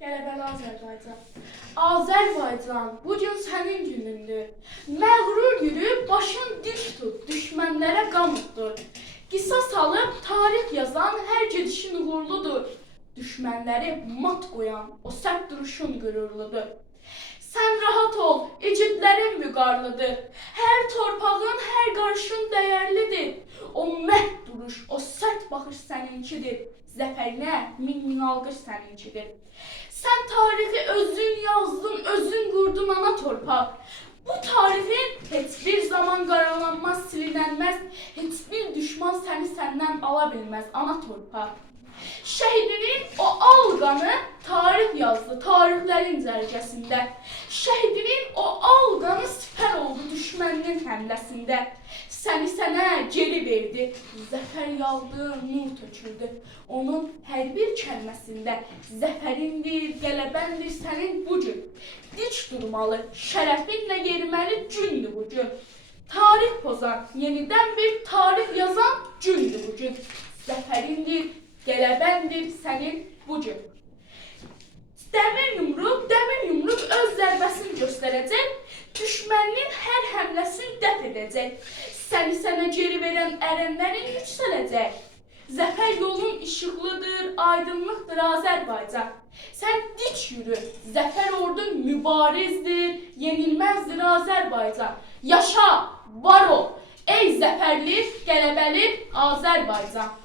Qələbəli Azərbaycan. Azərbaycan, bugün sənin günündür. Məğrur yürü, başın dik tut, düşmənlərə qan utdur. Qisas alıb tarix yazan hər gedişin uğurludur. Düşmənləri mat qoyan o sərt duruşun qürurludur. Sən rahat ol, igidlərin vüqarlıdır. Hər torpağın, hər qarşın dəyərlidir. O məhd duruş, o sərt baxış səninkidir. Zəfərinə min alqış səninkidir. Sən tarixi özün yazdın, özün qurdun ana torpaq. Bu tarixin heç bir zaman qaralanmaz, silinənməz, heç bir düşman səni səndən ala bilməz ana torpaq. Şəhidinin o al qanı tarix yazdı tarixlərin cərgəsində. Şəhidinin o al qanı sipər oldu düşməninin həmləsində. Səni sənə geri verdi, zəfər yaldı, nur töküldü. Onun hər bir kəlməsində zəfərindir, qələbəndir sənin bu gün. Dik durmalı, şərəfinlə yeriməli gündür bu gün. Tarix pozan, yenidən bir tarix yazan gündür bu gün. Zəfərindir, qələbəndir sənin bu gün. Dəmir yumruq öz zərbəsini göstərəcək, düşməninin hər həmləsini dəf edəcək. Səni sənə geri verən ərənlərin yüksələcək. Zəfər yolun işıqlıdır, aydınlıqdır Azərbaycan. Sən dik yürü, zəfər ordun mübarizdir, yenilməzdir Azərbaycan. Yaşa, var ol, ey zəfərli, qələbəli Azərbaycan.